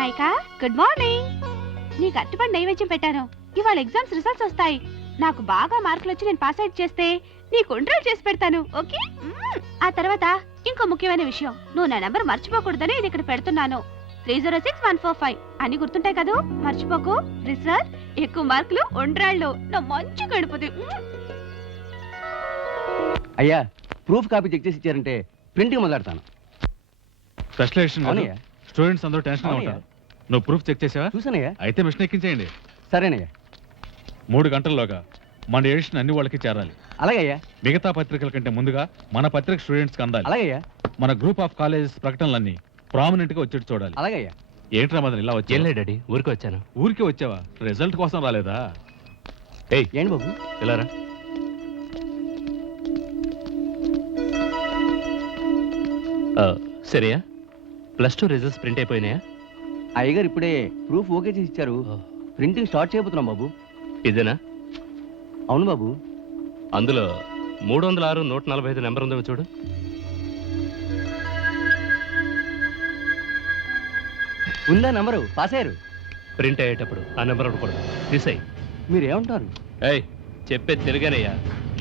Vinayaka, good morning. నీకు అట్టుపడి నైవేద్యం పెట్టాను. ఇవాళ ఎగ్జామ్స్ రిజల్ట్స్ వస్తాయి. నాకు బాగా మార్కులు వచ్చి నేను పాస్ అవుట్ చేస్తే నీకు ఉండ్రాలు చేసి పెడతాను, ఓకే? ఆ తర్వాత ఇంకో ముఖ్యమైన విషయం, నువ్వు నా నెంబర్ మర్చిపోకూడదని ఇది ఇక్కడ పెడుతున్నాను. 306145 అని గుర్తుంటాయి కదా, మర్చిపోకు. రిజల్ట్, ఎక్కువ మార్కులు, ఉండ్రాళ్ళు, నా మంచి గడుపుది. అయ్యా, ప్రూఫ్ కాపీ చెక్ చేసి ఇచ్చారంటే ప్రింటింగ్ మొదలెడతాను. స్పెషల్ ఎడిషన్ స్టూడెంట్స్ అందరూ టెన్షన్ ఉంటారు. నువ్వు ప్రూఫ్ చెక్ చేసావా? చూసానయ్యా. అయితే మిషన్ ఎక్కించేయండి. సరేనయ్యా. 3 గంటల్లోగా మన ఎడిషన్ అన్ని వాళ్ళకి చేరాలి. అలాగయ్యా. మిగతా పత్రికల కంటే ముందుగా మన పత్రిక స్టూడెంట్స్ కి అందాలి. అలాగయ్యా. మన గ్రూప్ ఆఫ్ కాలేజెస్ ప్రకటనలన్నీ ప్రామినెంట్ గా వచ్చేట్టు చూడాలి. అలాగయ్యా. ఏంట్రా మదన్ ఇలా వచ్చా? ఏం లేడాడి, ఊరికి వచ్చాను. ఊరికి వచ్చావా? రిజల్ట్ కోసం రాలేదా? ఏయ్, ఏంటి బాబు ఇలారా. సరియా, +2 రిజల్ట్స్ ప్రింట్ అయిపోయినాయా? అయ్యగారు ఇప్పుడే ప్రూఫ్ ఓకే చేసి ఇచ్చారు. ప్రింటింగ్ స్టార్ట్ చేయబోతున్నాం బాబు. ఇదేనా? అవును బాబు. అందులో 306 145 నెంబర్ ఉందేమో చూడు. ఉందా నెంబరు? పాస్ అయ్యారు. ప్రింట్ అయ్యేటప్పుడు ఆ నెంబర్ ఉండకూడదు, తీసేయి. మీరేమంటారు? ఏయ్, చెప్పేది తెలుగానయ్యా.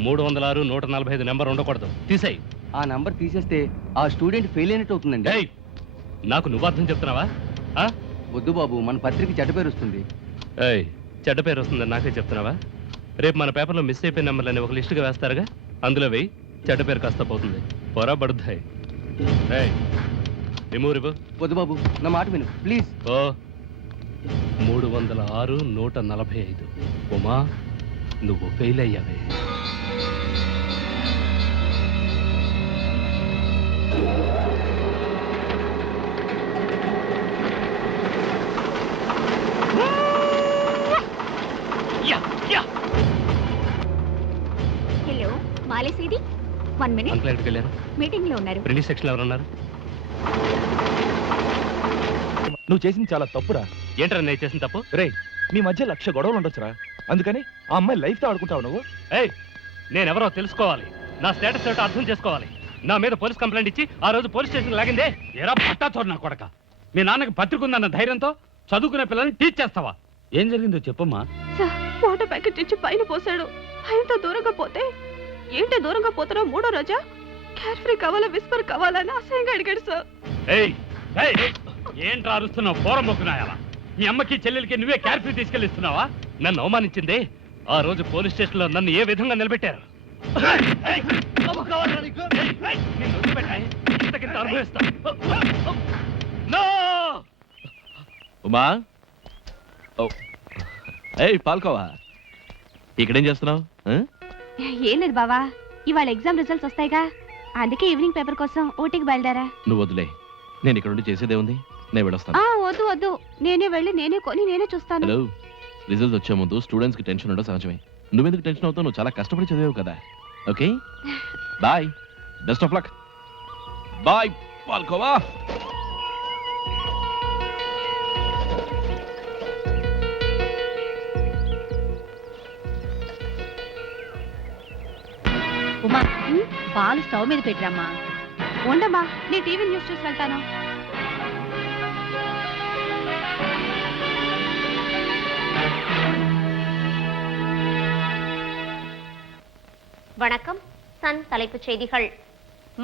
306 145 నెంబర్ ఉండకూడదు, తీసేయి. ఆ నంబర్ తీసేస్తే ఆ స్టూడెంట్ ఫెయిల్ అయినట్టు అవుతుందండి. ఏయ్, నాకు నువ్వు అర్థం చెప్తున్నావా? వద్దు బాబు, మన పత్రిక చెడ్డ పేరు వస్తుంది. ఏయ్, చెడ్డ పేరు వస్తుందని నాకే చెప్తున్నావా? రేపు మన పేపర్లో మిస్ అయిపోయిన నెంబర్లని ఒక లిస్టుగా వేస్తారుగా, అందులో వెయ్యి, చెడ్డ పేరు కాస్త పోతుంది. పొరా పడుద్దాయి. ఏయ్, రిమూవ్ రిమూవ్. వద్దు బాబు, నా మాట విను ప్లీజ్. ఓ 306 145. ఉమా, నువ్వు ఫెయిల్ అయ్యావే. హలో మాలేసేది, 1 minute. అంకుల్ ఎక్కడికి వెళ్ళారు? మీటింగ్ లో ఉన్నారు. ప్రింటింగ్ సెక్షన్ ఎవరు ఉన్నారు? నువ్వు చేసింది చాలా తప్పురా. ఏంట్రా నేను చేసిన తప్పు? రే, మీ మధ్య 1,00,000 గొడవలు ఉండొచ్చురా. అందుకని ఆ అమ్మాయి లైఫ్ తో ఆడుకుంటావు నువ్వు. ఏయ్, నేనెవరో తెలుసుకోవాలి, నా స్టేటస్ ఏమిటో అర్థం చేసుకోవాలి. నా మీద పోలీస్ కంప్లైంట్ ఇచ్చి ఆ రోజు పోలీస్ స్టేషన్ లాగిందే. ఎరా పట్టా చోరు నా కొడక, మీ నాన్నకి పత్రిక ఉందన్న ధైర్యంతో చదువుకునే పిల్లల్ని టీచ్ చేస్తావా? ఏం జరిగిందో చెప్పమ్మా. సార్, వాటర్ ప్యాకెట్ ఇచ్చి పైన పోసాడు. ఆయనతో దూరంగా పోతే, ఏంటి దూరంగా పోతారో 3వ రోజా క్యార్ ఫ్రీ కావాలా విస్పర్ కావాలని అసహ్యంగా అడిగాడు సార్. ఏయ్ ఏయ్, ఏంట్రా అరుస్తున్నావు? పోరం మొక్కునాయాలా? మీ అమ్మకి చెల్లెలకి నువ్వే క్యార్ ఫ్రీ తీసుకెళ్ళిస్తున్నావా? నన్ను అవమానించిందే ఆ రోజు పోలీస్ స్టేషన్ లో నన్ను ఏ విధంగా నిలబెట్టారు? నిన్ను వదిలిపెట్టాయి, ఇంతకింత అనుభవిస్తా. No! ఉమా, ఏయ్ పాల్కోవా, ఇక్కడేం చేస్తున్నావు? ఏం లేదు బావా, ఇవాళ ఎగ్జామ్ రిజల్ట్స్ వస్తాయిగా, అందుకే ఈవినింగ్ పేపర్ కోసం ఊటీకి బయలుదేరా. నువ్వు వదిలే, నేను ఇక్కడ ఉండి చేసేదే ఉంది. నేను వెళ్ళొస్తాను. వద్దు వద్దు, నేనే వెళ్ళి నేనే కొని నేనే చూస్తాను. హలో, రిజల్ట్స్ వచ్చే ముందు స్టూడెంట్స్ కి టెన్షన్ ఉండడం సహజమే. నువ్వెందుకు టెన్షన్ అవుతావు? నువ్వు చాలా కష్టపడి చదివావు కదా. Okay, bye, best of luck. Bye Palkova. Uma, పాలు స్టవ్ మీద పెట్టిరమ్మా. ఉండమ్మా, నీ టీవీ న్యూస్ చూసి వెళ్తాను. வணக்கம். சன் தலைப்புச் செய்திகள்.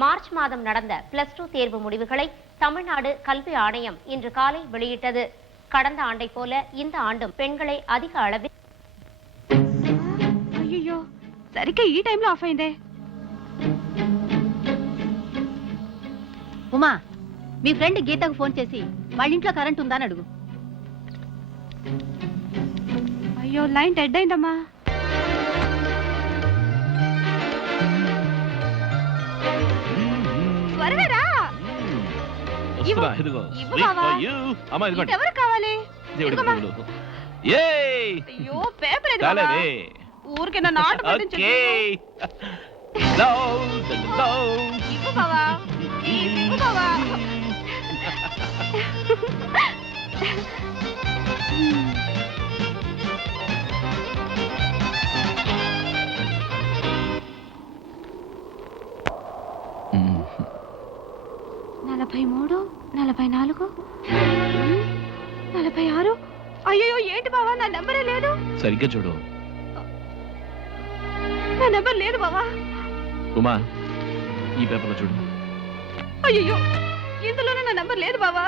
மார்ச் மாதம் நடந்த +2 தேர்வு முடிவுகளை தமிழ்நாடு கல்வி ஆணையம் இன்று காலை வெளியிட்டது. கடந்த ஆண்டை போல இந்த ஆண்டும் பெண்களை அதிக அளவில். అయ్యో, సరిగ్గా ఈ టైంలో ఆఫ్ అయిందే. ఉమా, మీ ఫ్రెండ్ గీతకు ఫోన్ చేసి వాళ్ళ ఇంట్లో కరెంట్ ఉందా అని అడుగు. అయ్యో, లైన్ డెడ్ అయిందమ్మా. త్వరగా రా. వస్తున్నా, ఇదిగో. ఇవ్వు బావా. అమ్మా, ఇదిగోండి. ఎవరు కావాలి? దేవుడికి ఇదిగోమ్మా. పువ్వులు. ఏయ్, అయ్యో, పేపర్ ఏది బావా? కాలేదే. ఊరికే నన్ను ఆట పట్టించకు. ఓకే. No, no. ఇవ్వు బావా. ఇవ్వు బావా. మ్మ్. 43, 44. 46. అయ్యో ఏంటి బావా, నా నెంబరే లేదు. సరిగ్గా చూడు. నా నెంబర్ లేదు బావా. ఉమా, ఈ పేపర్లో చూడు. అయ్యో ఇందులోనే నా నెంబర్ లేదు బావా.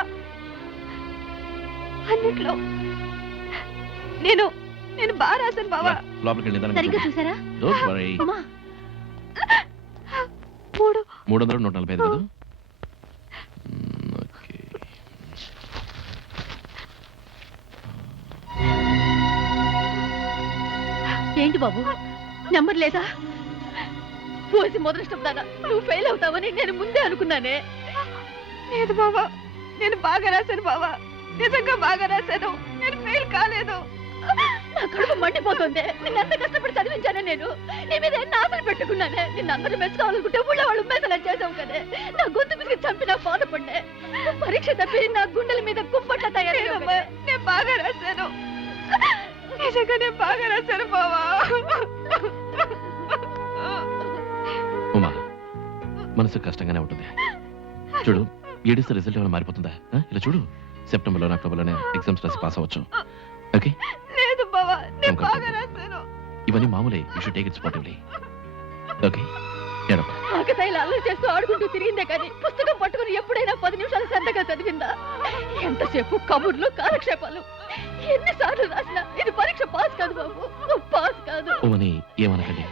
అన్నిట్లో నేను బాగా రాశాను బావా. లోపలికి వెళ్ళి సరిగ్గా చూసారా? Don't worry. ఉమా 300 145 కదా. ఓకే. ఏంటి బాబు, నెంబర్ లేదా? పోసి మొదలష్టం దాకా నువ్వు ఫెయిల్ అవుతావని నేను ముందే అనుకున్నానే. లేదు బావా, నేను బాగా రాశాను బావా. నిజంగా బాగా రాశాను. నేను ఫెయిల్ కాలేదు. నా కడుపు మండిపోతుంది. నిన్నంత కష్టపడి చదివించానే నేను. నీ మీద ఎన్ని ఆశలు పెట్టుకున్నానే. నిన్నందరూ మెచ్చుకోవాలనుకుంటే ఊళ్ళో వాళ్ళు ఉమ్మేసలా చేసావు కదే. నా గొంతు మీద చంపి నా బాధపడ్డే. పరీక్ష తప్పి నా గుండెల మీద కుంపట్ల తయారయ్యా. నేను బాగా రాశాను. నిజంగా నేను బాగా రాశాను బావా. ఉమా, మనసు కష్టంగానే ఉంటుంది. చూడు, ఏడిస్తే రిజల్ట్ ఏమైనా మారిపోతుందా? ఇలా చూడు, సెప్టెంబర్లో అక్టోబర్లోనే ఎగ్జామ్స్ రాసి పాస్ అవ్వచ్చు. ఓకే? లేదు బావా, నేను బాగా రాశాను. ఇవన్నీ మామూలే. You should take it sportively. Okay? ఏడవ. ఆకతాయిలు అల్లరి చేస్తూ ఆడుకుంటూ తిరిగిందే కానీ పుస్తకం పట్టుకుని ఎప్పుడైనా 10 నిమిషాలు శ్రద్ధగా చదివిందా? ఎంతసేపు కబుర్లు, కాలక్షేపాలు. ఎన్నిసార్లు రాసినా ఇది పరీక్ష పాస్ కాదు బాబు, పాస్ కాదు. ఉమని ఏమనకండి.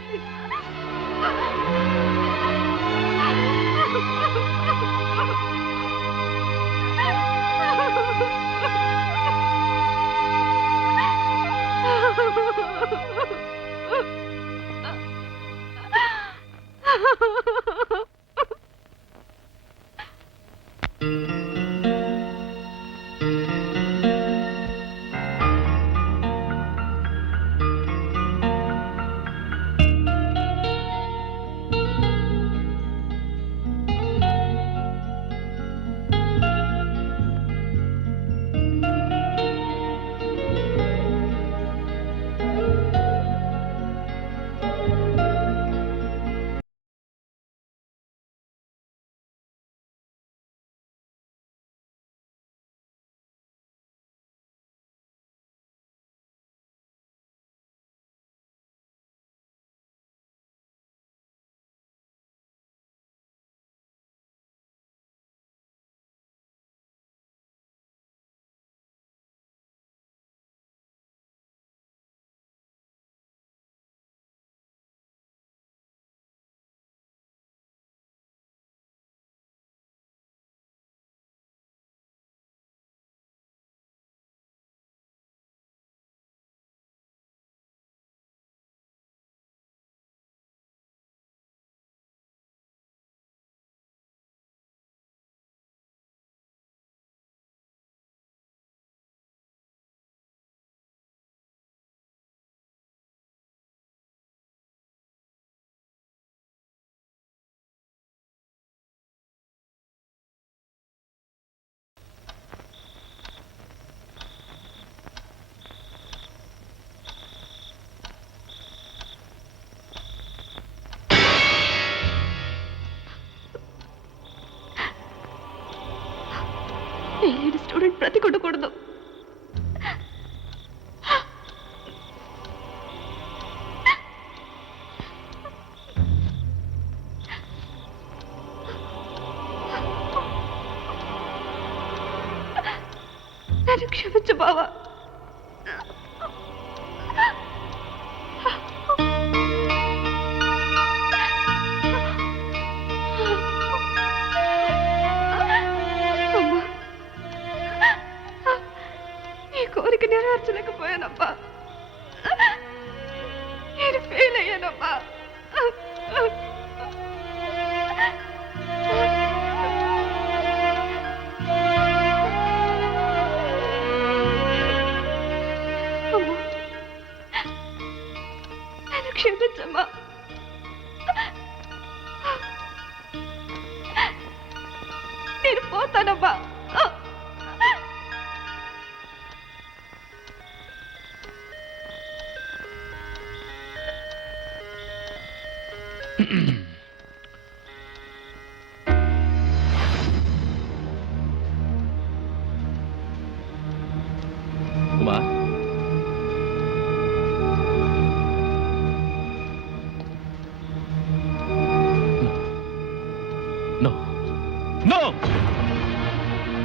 ఫెయిల్డ్ స్టూడెంట్ బ్రతికుండకూడదు. నన్ను క్షమించు బావా. కోరిక నెరవేర్చలేకపోయానబ్బా. నేను ఫెయిల్ అయ్యానబ్బా. నన్ను క్షమించమ్మా. నేను పోతానబ్బా. చెప్పమ్మా. No.